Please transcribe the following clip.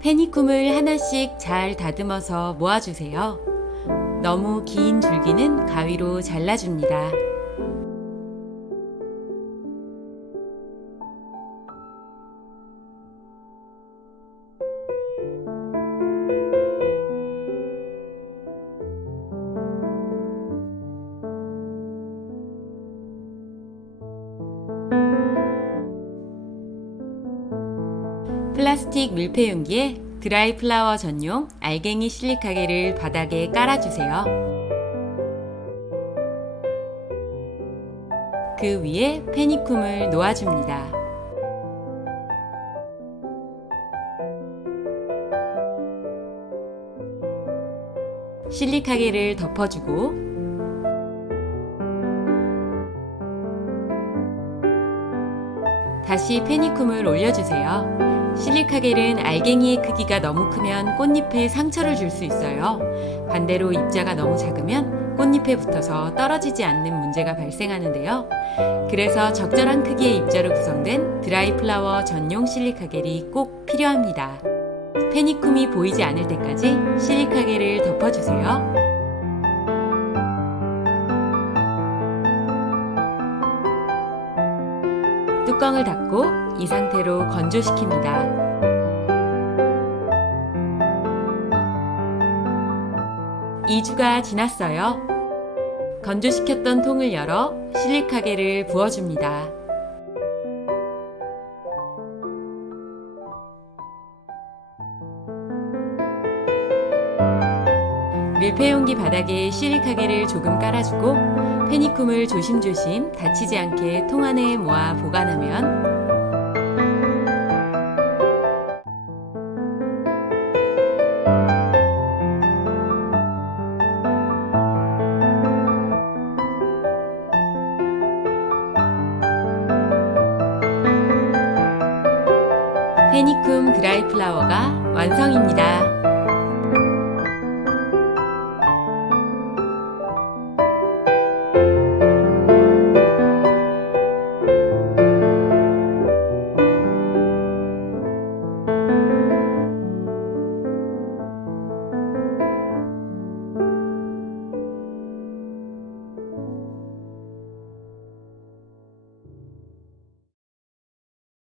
페니쿰을 하나씩 잘 다듬어서 모아주세요. 너무 긴 줄기는 가위로 잘라줍니다. 플라스틱 밀폐 용기에 드라이 플라워 전용 알갱이 실리카게를 바닥에 깔아주세요. 그 위에 페니쿰을 놓아줍니다. 실리카게를 덮어주고 다시 페니쿰을 올려주세요. 실리카겔은 알갱이의 크기가 너무 크면 꽃잎에 상처를 줄 수 있어요. 반대로 입자가 너무 작으면 꽃잎에 붙어서 떨어지지 않는 문제가 발생하는데요. 그래서 적절한 크기의 입자로 구성된 드라이 플라워 전용 실리카겔이 꼭 필요합니다. 페니쿰이 보이지 않을 때까지 실리카겔을 덮어주세요. 뚜껑을 닫고 이 상태로 건조시킵니다. 이주가 지났어요. 건조시켰던 통을 열어 실리카게를 부어줍니다. 밀폐용기 바닥에 실리카게를 조금 깔아주고 페니쿰을 조심조심 다치지 않게 통 안에 모아 보관하면 페니쿰 드라이 플라워가 완성입니다.